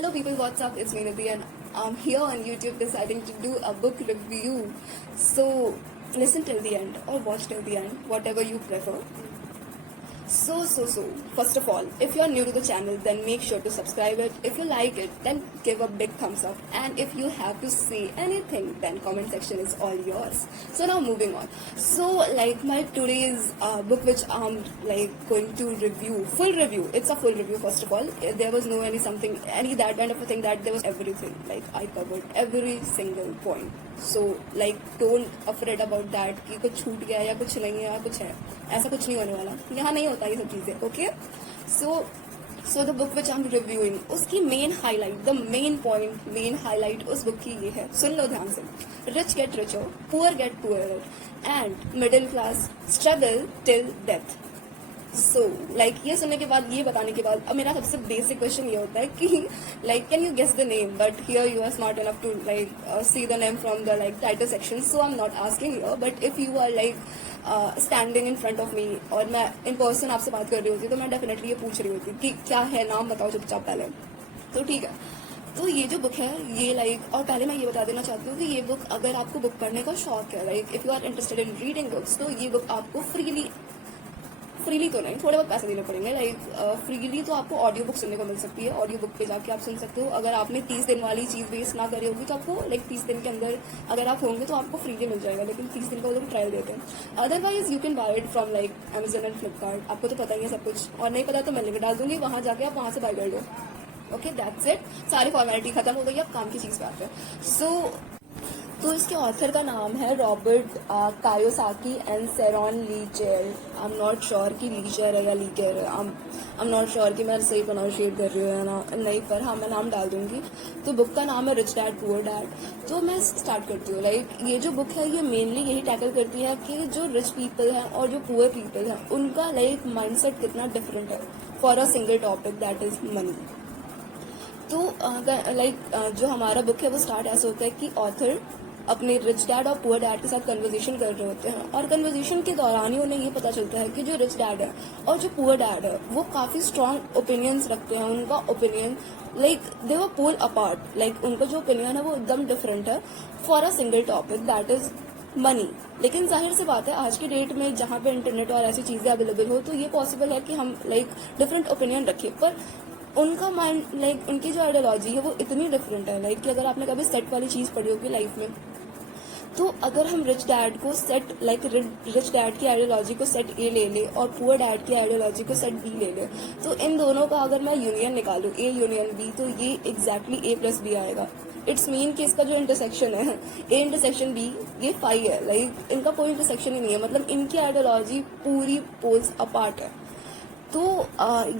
Hello people, what's up? It's me Nidhi and I'm here on YouTube deciding to do a book review. So listen till the end or watch till the end, whatever you prefer. So, first of all, if you're new to the channel, then make sure to subscribe it. If you like it, then give a big thumbs up. And if you have to say anything, then comment section is all yours. So now moving on. So like my today's book which I'm like going to review, full review. It's a full review first of all. There was no any that kind of a thing that there was everything. Like I covered every single point. So like don't afraid about that कि कुछ छूट गया या कुछ नहीं है या कुछ है, ऐसा कुछ नहीं होने वाला, यहाँ नहीं होता ये सब चीजें. Okay, so the book which I am reviewing, उसकी main highlight, the main point, main highlight उस बुक की ये है, सुन लो ध्यान से. Rich get richer, poor get poorer and middle class struggle till death. So like ये सुनने के बाद, ये बताने के बाद, अब मेरा सबसे बेसिक क्वेश्चन ये होता है कि like can you guess the name, but here you are smart enough to like see the name from the like title section. So I am not asking here, but if you are like standing in front of me और मैं in person आपसे बात कर रही होती तो मैं definitely ये पूछ रही होती कि क्या है, नाम बताओ चुपचाप पहले. तो ठीक है, तो ये जो बुक है ये लाइक, और पहले मैं ये बता देना चाहती हूँ कि ये बुक अगर आपको बुक पढ़ने का शौक है, like if you are interested in reading books, तो ये बुक आपको फ्रीली तो नहीं, थोड़े बहुत पैसे देने पड़ेंगे. लाइक फ्रीली तो आपको ऑडियो बुक सुनने को मिल सकती है, ऑडियो बुक पे जाके आप सुन सकते हो. अगर आपने 30 दिन वाली चीज वेस्ट ना करी होगी तो आपको लाइक 30 दिन के अंदर अगर आप होंगे तो आपको फ्रीली मिल जाएगा, लेकिन 30 दिन का वो लोग ट्रायल देते हैं. Otherwise you can buy it from like Amazon and Flipkart. आपको तो पता ही है सब कुछ, और नहीं पता तो मैं लिंक डाल दूंगी, वहां जाके आप वहां से बाय कर लो. Okay, that's it. सारी फॉर्मेलिटी खत्म हो गई, अब काम की चीज पे आते हैं. तो इसके ऑथर का नाम है Robert Kiyosaki and Sharon Lechter. I am not sure कि लीचेर है या लीकेर है, आई एम नॉट श्योर कि मैं सही प्रोनाउंशिएट कर रही हूँ या ना नहीं, पर हाँ मैं नाम डाल दूंगी. तो बुक का नाम है रिच डैड पुअर डैड. तो मैं स्टार्ट करती हूँ. लाइक ये जो बुक है ये मेनली यही टैकल करती है कि जो रिच पीपल हैं और जो पुअर पीपल हैं उनका लाइक माइंडसेट कितना डिफरेंट है for a single topic that is money. तो लाइक जो हमारा बुक है वो स्टार्ट ऐसे होता है कि ऑथर अपने रिच डैड और पुअर डैड के साथ कन्वर्सेशन कर रहे होते हैं, और कन्वर्सेशन के दौरान ही उन्हें ये पता चलता है कि जो रिच डैड है और जो पुअर डैड है वो काफी स्ट्रॉन्ग ओपिनियंस रखते हैं. उनका opinion like they were pole apart, like उनका जो ओपिनियन है वो एकदम डिफरेंट है for a single topic that is money. लेकिन जाहिर सी बात है आज की डेट में जहाँ पे इंटरनेट और ऐसी चीजें अवेलेबल हो तो ये पॉसिबल है कि हम लाइक डिफरेंट ओपिनियन रखें, पर उनका माइंड लाइक उनकी जो आइडियोलॉजी है वो इतनी डिफरेंट है. लाइक कि अगर आपने कभी सेट वाली चीज पढ़ी होगी लाइफ में, तो अगर हम रिच डैड को सेट लाइक रिच डैड की आइडियोलॉजी को सेट ए ले ले और पुअर डैड की आइडियोलॉजी को सेट बी ले ले, तो इन दोनों का अगर मैं यूनियन निकालूं, ए यूनियन बी, तो ये एग्जैक्टली ए प्लस बी आएगा. इट्स मीन कि इसका जो इंटरसेक्शन है ए इंटरसेक्शन बी, ये 5 है. लाइक इनका कोई इंटरसेक्शन ही नहीं है, मतलब इनकी आइडियोलॉजी पूरी पोल्स अपार्ट है. तो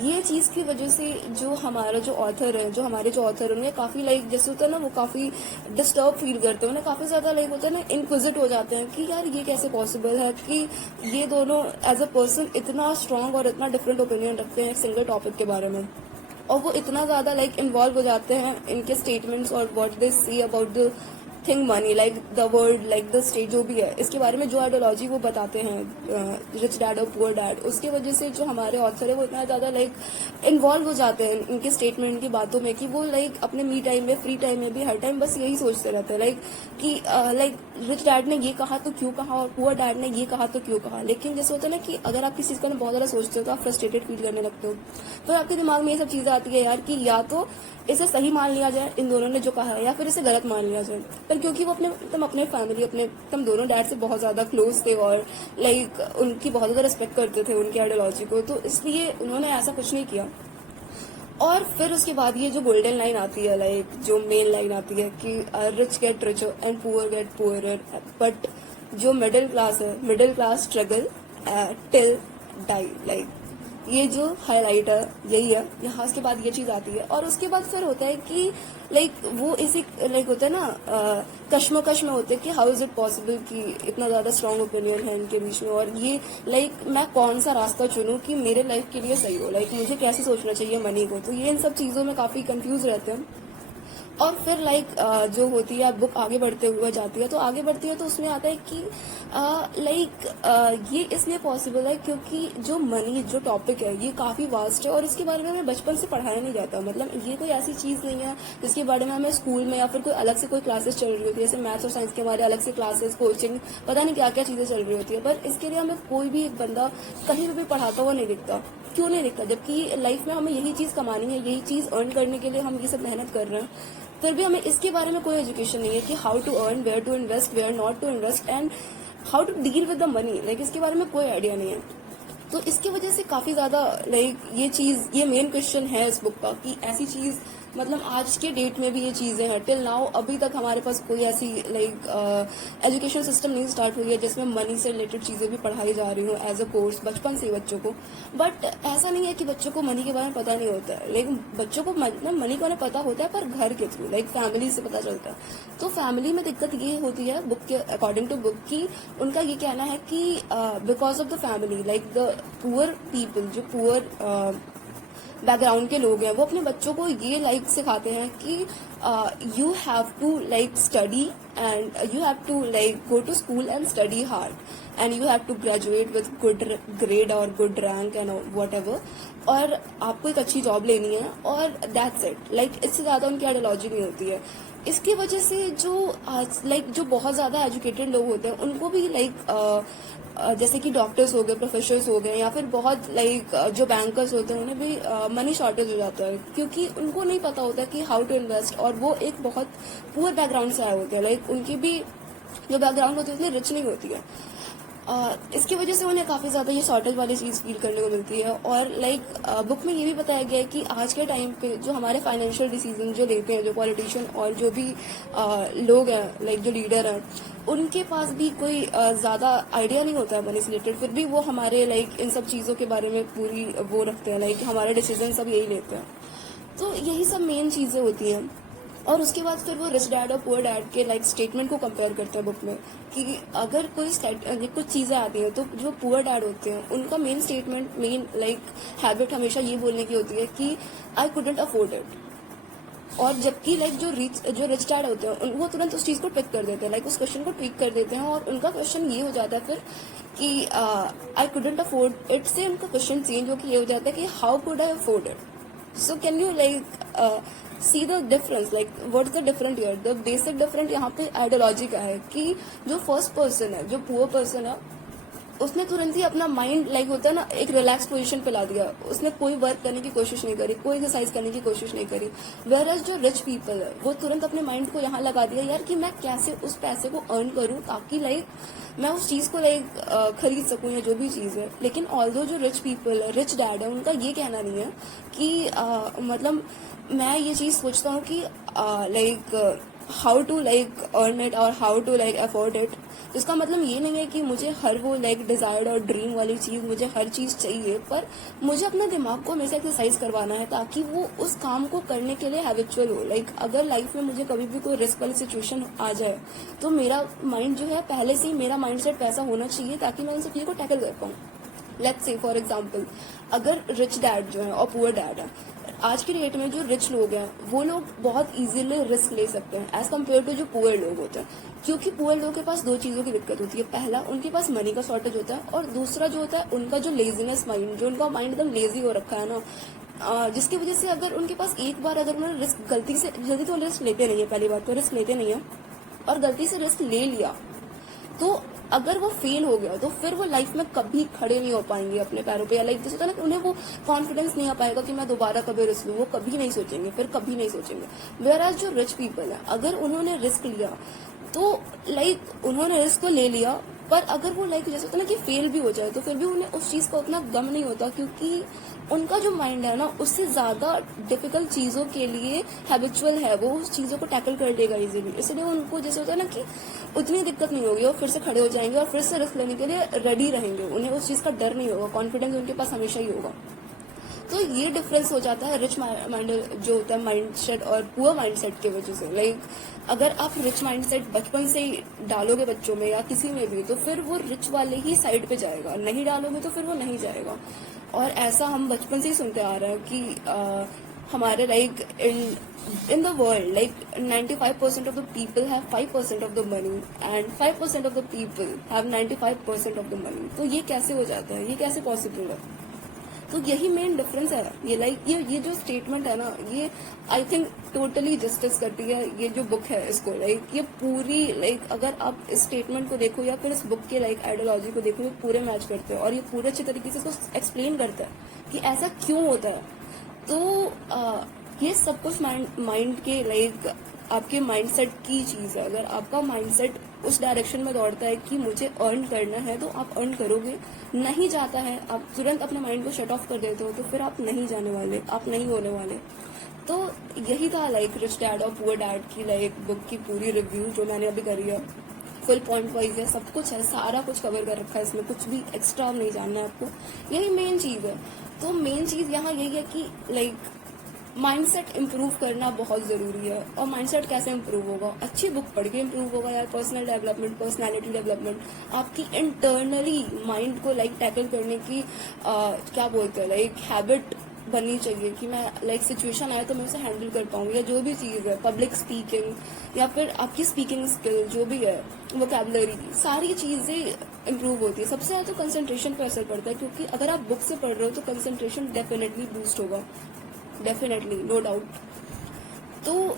ये चीज की वजह से जो हमारे जो ऑथर उन्हें काफी लाइक जैसे होता है ना, वो काफी डिस्टर्ब फील करते हैं, उन्हें काफी ज्यादा लाइक होता है ना, इनक्विजिट हो जाते हैं कि यार ये कैसे पॉसिबल है कि ये दोनों एज अ पर्सन इतना स्ट्रांग और इतना डिफरेंट ओपिनियन रखते हैं एक सिंगल टॉपिक के बारे में, और वो इतना ज्यादा लाइक इन्वॉल्व हो जाते हैं इनके स्टेटमेंट्स और what they see about the thing money, like the world, like the state, जो भी है इसके बारे में जो आइडियोलॉजी वो बताते हैं रिच डैड और पुअर डैड, उसके वजह से जो हमारे ऑथर है वो इतना ज्यादा लाइक इन्वॉल्व हो जाते हैं इनके स्टेटमेंट, इनकी बातों में, कि वो लाइक अपने मी टाइम में, फ्री टाइम में भी हर टाइम बस यही सोचते रहते हैं लाइक कि लाइक रिच डैड ने ये कहा तो क्यों कहा और पुअर डैड ने ये कहा तो क्यों कहा. लेकिन जैसे होता है ना कि अगर आप किसी चीज का बहुत ज्यादा सोचते हो तो आप फ्रस्ट्रेटेड फील करने लगते हो, तो आपके दिमाग में ये सब चीजें आती है यार कि या तो इसे सही मान लिया जाए इन दोनों ने जो कहा है, या फिर इसे गलत मान लिया जाए. पर क्योंकि वो अपने फैमिली, तुम दोनों डैड से बहुत ज्यादा क्लोज थे और लाइक उनकी बहुत ज्यादा रिस्पेक्ट करते थे उनकी आइडियोलॉजी को, तो इसलिए उन्होंने ऐसा कुछ नहीं किया. और फिर उसके बाद ये जो गोल्डन लाइन आती है, लाइक जो मेन लाइन आती है कि rich get richer and poor get poorer, but जो मिडिल क्लास है, middle class struggle till die. Like ये जो हाईलाइट है यही है, यहाँ उसके बाद ये चीज आती है. और उसके बाद फिर होता है कि लाइक वो इसी लाइक होता है ना कश्मकश में होते हैं कि हाउ इज इट पॉसिबल कि इतना ज्यादा स्ट्रांग ओपिनियन है इनके बीच में, और ये लाइक मैं कौन सा रास्ता चुनूं कि मेरे लाइफ के लिए सही हो, लाइक मुझे कैसे सोचना चाहिए मनी को. तो ये इन सब चीजों में काफी कंफ्यूज रहते हैं. और फिर जो होती है बुक आगे बढ़ते हुए जाती है, तो आगे बढ़ती है तो उसमें आता है कि ये इसलिए पॉसिबल है क्योंकि जो मनी जो टॉपिक है ये काफ़ी वास्ट है और इसके बारे में हमें बचपन से पढ़ाया नहीं जाता। मतलब ये कोई ऐसी चीज़ नहीं है जिसके बारे में हमें स्कूल में या फिर कोई अलग से कोई क्लासेस चल रही होती है, जैसे मैथ्स और साइंस के हमारे अलग से क्लासेस, कोचिंग, पता नहीं क्या क्या चीज़ें चल रही होती है, पर इसके लिए हमें कोई भी एक बंदा कहीं भी पढ़ाता हुआ नहीं दिखता। क्यों नहीं दिखता? जबकि लाइफ में हमें यही चीज़ कमानी है, यही चीज़ अर्न करने के लिए हम ये सब मेहनत कर रहे हैं, फिर भी हमें इसके बारे में कोई एजुकेशन नहीं है कि how to earn, where to invest, where not to invest and how to deal with the money. इसके बारे में कोई आइडिया नहीं है। तो इसकी वजह से काफ़ी ज़्यादा ये मेन क्वेश्चन है इस बुक का कि ऐसी चीज़ मतलब आज के डेट में भी ये चीज़ें हैं। टिल नाउ अभी तक हमारे पास कोई ऐसी एजुकेशन सिस्टम नहीं स्टार्ट हुई है जिसमें मनी से रिलेटेड चीज़ें भी पढ़ाई जा रही हूँ एज अ कोर्स बचपन से ही बच्चों को। बट ऐसा नहीं है कि बच्चों को मनी के बारे में पता नहीं होता है, लेकिन बच्चों को मनी का पता होता है पर घर के थ्रू फैमिली से पता चलता है। तो फैमिली में दिक्कत ये होती है बुक के अकॉर्डिंग टू बुक की, उनका ये कहना है कि because of the family the poor people, जो पुअर बैकग्राउंड के लोग हैं, वो अपने बच्चों को ये सिखाते हैं कि you have to study and you have to go to school and study hard and you have to graduate with good grade और good rank and whatever, और आपको एक अच्छी जॉब लेनी है और दैट्स इट। इससे ज्यादा उनकी आइडियोलॉजी नहीं होती है। इसकी वजह से जो बहुत ज्यादा एजुकेटेड लोग होते हैं उनको भी जैसे कि डॉक्टर्स हो गए, प्रोफेसर्स हो गए, या फिर बहुत जो बैंकर्स होते हैं उन्हें भी मनी शॉर्टेज हो जाता है क्योंकि उनको नहीं पता होता कि हाउ टू इन्वेस्ट, और वो एक बहुत पुअर बैकग्राउंड से आए होते हैं। उनकी भी जो बैकग्राउंड होती है उतनी रिच नहीं होती है। इसकी वजह से उन्हें काफ़ी ज़्यादा ये शॉर्टेज वाली चीज़ फील करने को मिलती है। और बुक में ये भी बताया गया है कि आज के टाइम पे जो हमारे फाइनेंशियल डिसीजन जो लेते हैं, जो पॉलिटिशियन और जो भी लोग हैं जो लीडर हैं, उनके पास भी कोई ज़्यादा आइडिया नहीं होता है मनी से रिलेटेड, फिर भी वो हमारे इन सब चीज़ों के बारे में पूरी वो रखते हैं, हमारे डिसीजन सब यही लेते हैं। तो यही सब मेन चीज़ें होती हैं। और उसके बाद फिर वो रिच डैड और पुअर डैड के स्टेटमेंट को कंपेयर करते हैं बुक में कि अगर कुछ चीज़ें आती हैं तो जो पुअर डैड होते हैं उनका मेन स्टेटमेंट, मेन हैबिट हमेशा ये बोलने की होती है कि आई कुडंट अफोर्ड इट। और जबकि जो रिच डैड होते हैं वो तुरंत उस चीज़ को ट्विक कर देते हैं, उस क्वेश्चन को ट्विक कर देते हैं, और उनका क्वेश्चन ये हो जाता है फिर कि आई कुडंट अफोर्ड इट से उनका क्वेश्चन चेंज होकर ये हो जाता है कि how could I afford it. So can you see the difference, what is the different here? The basic different यहाँ पे आइडियोलॉजी का है कि जो फर्स्ट पर्सन है, जो पुअर पर्सन है, उसने तुरंत ही अपना माइंड होता है ना, एक रिलैक्स पोजीशन पे ला दिया। उसने कोई वर्क करने की कोशिश नहीं करी, कोई एक्सरसाइज करने की कोशिश नहीं करी। वेयरएज जो रिच पीपल है वो तुरंत अपने माइंड को यहाँ लगा दिया यार कि मैं कैसे उस पैसे को अर्न करूँ ताकि मैं उस चीज को खरीद सकूं या जो भी चीज है। लेकिन ऑल्दो जो रिच पीपल है, रिच डैड है, उनका ये कहना नहीं है कि मतलब मैं ये चीज सोचता हूँ कि हाउ टू अर्न इट और हाउ टू अफोर्ड इट। इसका मतलब ये नहीं है कि मुझे हर वो डिजायर्ड और ड्रीम वाली चीज, मुझे हर चीज चाहिए, पर मुझे अपने दिमाग को हमेशा एक्सरसाइज करवाना है ताकि वो उस काम को करने के लिए हैबिचुअल हो। अगर लाइफ में मुझे कभी भी कोई रिस्क वाली सिचुएशन आ जाए तो मेरा माइंड जो है पहले से ही मेरा माइंड सेट वैसा होना चाहिए ताकि मैं उन सब चीजों को टैकल कर पाऊँ। लेट्स से फॉर एग्जाम्पल, अगर रिच डैड जो है और पुअर डैड है, आज की डेट में जो रिच लोग हैं वो लोग बहुत इजीली रिस्क ले सकते हैं एज कम्पेयर टू जो पुअर लोग होते हैं, क्योंकि पुअर लोगों के पास दो चीज़ों की दिक्कत होती है। पहला, उनके पास मनी का शॉर्टेज होता है, और दूसरा जो होता है उनका जो लेजीनेस माइंड, जो उनका माइंड एकदम लेजी हो रखा है ना, जिसकी वजह से अगर उनके पास एक बार अगर उन्होंने रिस्क गलती से, जल्दी तो रिस्क लेते नहीं है, पहली बात तो रिस्क लेते नहीं है, और गलती से रिस्क ले लिया तो अगर वो फेल हो गया तो फिर वो लाइफ में कभी खड़े नहीं हो पाएंगे अपने पैरों पे, या जैसे होता है ना कि उन्हें वो कॉन्फिडेंस नहीं आ पाएगा कि मैं दोबारा कभी रिस्क लूँ, वो कभी नहीं सोचेंगे, फिर कभी नहीं सोचेंगे। वेयरएज जो रिच पीपल है, अगर उन्होंने रिस्क लिया तो उन्होंने रिस्क तो ले लिया, पर अगर वो जैसे होता है ना कि फेल भी हो जाए तो फिर भी उन्हें उस चीज का उतना गम नहीं होता, क्योंकि उनका जो माइंड है ना उससे ज्यादा डिफिकल्ट चीजों के लिए हैबिचुअल है, वो उस चीजों को टैकल कर देगा इजीली। इसलिए उनको जैसे होता है ना कि उतनी दिक्कत नहीं होगी, और फिर से खड़े हो जाएंगे और फिर से रिस्क लेने के लिए रेडी रहेंगे, उन्हें उस चीज का डर नहीं होगा, कॉन्फिडेंस उनके पास हमेशा ही होगा। तो ये डिफरेंस हो जाता है रिच माइंड जो होता है माइंड सेट और पुअर माइंड सेट की वजह से। अगर आप रिच माइंड सेट बचपन से ही डालोगे बच्चों में या किसी में भी, तो फिर वो रिच वाले ही साइड पे जाएगा, नहीं डालोगे तो फिर वो नहीं जाएगा। और ऐसा हम बचपन से ही सुनते आ रहे हैं कि हमारे like in the world, like 95% of the people have 5% of the money and 5% of the people have 95% of the money. तो ये कैसे हो जाता है, ये कैसे पॉसिबल है? तो यही मेन डिफरेंस है। ये लाइक ये जो स्टेटमेंट है ना, ये आई थिंक टोटली जस्टिस करती है ये जो बुक है इसको। लाइक ये पूरी लाइक अगर आप इस स्टेटमेंट को देखो या फिर इस बुक के लाइक आइडियोलॉजी को देखो, ये पूरे मैच करते हैं और ये पूरे अच्छे तरीके से इसको एक्सप्लेन करता है कि ऐसा क्यों होता है। तो ये सब कुछ माइंड के लाइक आपके माइंडसेट की चीज है। अगर आपका माइंडसेट उस डायरेक्शन में दौड़ता है कि मुझे अर्न करना है तो आप अर्न करोगे, नहीं जाता है आप तुरंत अपने माइंड को शट ऑफ कर देते हो तो फिर आप नहीं जाने वाले, आप नहीं होने वाले। तो यही था लाइक रिच डैड और पुअर डैड की लाइक बुक की पूरी रिव्यू जो मैंने अभी करी है। फुल पॉइंट वाइज है, सब कुछ है, सारा कुछ कवर कर रखा है इसमें, कुछ भी एक्स्ट्रा नहीं जानना है आपको। यही मेन चीज है। तो मेन चीज यहाँ यही है कि लाइक माइंडसेट इम्प्रूव करना बहुत जरूरी है। और माइंडसेट कैसे इम्प्रूव होगा? अच्छी बुक पढ़ के इम्प्रूव होगा यार। पर्सनल डेवलपमेंट, पर्सनालिटी डेवलपमेंट, आपकी इंटरनली माइंड को लाइक टैकल करने की क्या बोलते हैं लाइक हैबिट बननी चाहिए कि मैं लाइक सिचुएशन आए तो मैं उसे हैंडल कर पाऊँ, या जो भी चीज़ है, पब्लिक स्पीकिंग या फिर आपकी स्पीकिंग स्किल जो भी है, वोकैबुलरी, सारी चीज़ें इम्प्रूव होती है। सबसे ज़्यादा तो कंसंट्रेशन पर असर पड़ता है, क्योंकि अगर आप बुक से पढ़ रहे हो तो कंसंट्रेशन डेफिनेटली बूस्ट होगा, डेफिनेटली, नो डाउट। तो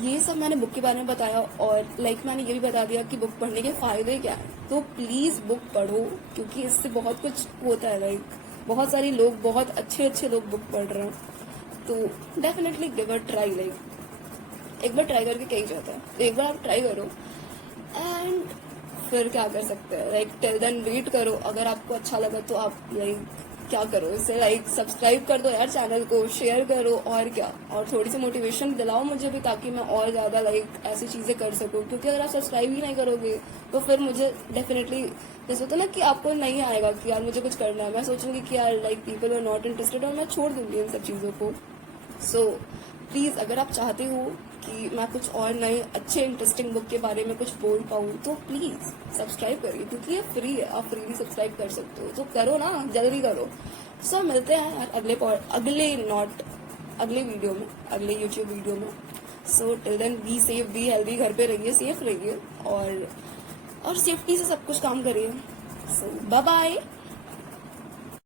ये सब मैंने बुक के बारे में बताया और लाइक मैंने ये भी बता दिया कि बुक पढ़ने के फायदे क्या हैं। तो प्लीज बुक पढ़ो, क्योंकि इससे बहुत कुछ होता है। लाइक बहुत सारे लोग, बहुत अच्छे अच्छे लोग बुक पढ़ रहे हैं, तो definitely give a try. Like एक बार ट्राई करके क्या ही जाता है, तो एक बार आप ट्राई करो एंड फिर क्या कर सकते हैं, लाइक टिल देन वेट करो। अगर आपको अच्छा लगा तो आप लाइक क्या करो, इसे लाइक सब्सक्राइब कर दो यार चैनल को, शेयर करो और क्या, और थोड़ी सी मोटिवेशन दिलाओ मुझे भी, ताकि मैं और ज्यादा लाइक ऐसी चीजें कर सकूं। क्योंकि अगर आप सब्सक्राइब ही नहीं करोगे तो फिर मुझे डेफिनेटली जैसे होता है ना कि आपको नहीं आएगा कि यार मुझे कुछ करना है, मैं सोचूंगी कि यार like people are not interested और मैं छोड़ दूंगी इन सब चीजों को। सो प्लीज अगर आप चाहते हो कि मैं कुछ और नए अच्छे इंटरेस्टिंग बुक के बारे में कुछ बोल पाऊँ तो प्लीज सब्सक्राइब करिए, क्योंकि ये फ्री है, आप फ्रीली सब्सक्राइब कर सकते हो। तो करो ना, जल्दी करो। सो मिलते हैं यार अगले वीडियो में, अगले यूट्यूब वीडियो में। So till then be safe, be healthy, घर पे रहिए, सेफ रहिए और सेफ्टी से सब कुछ काम करिए। सो बाय बाय।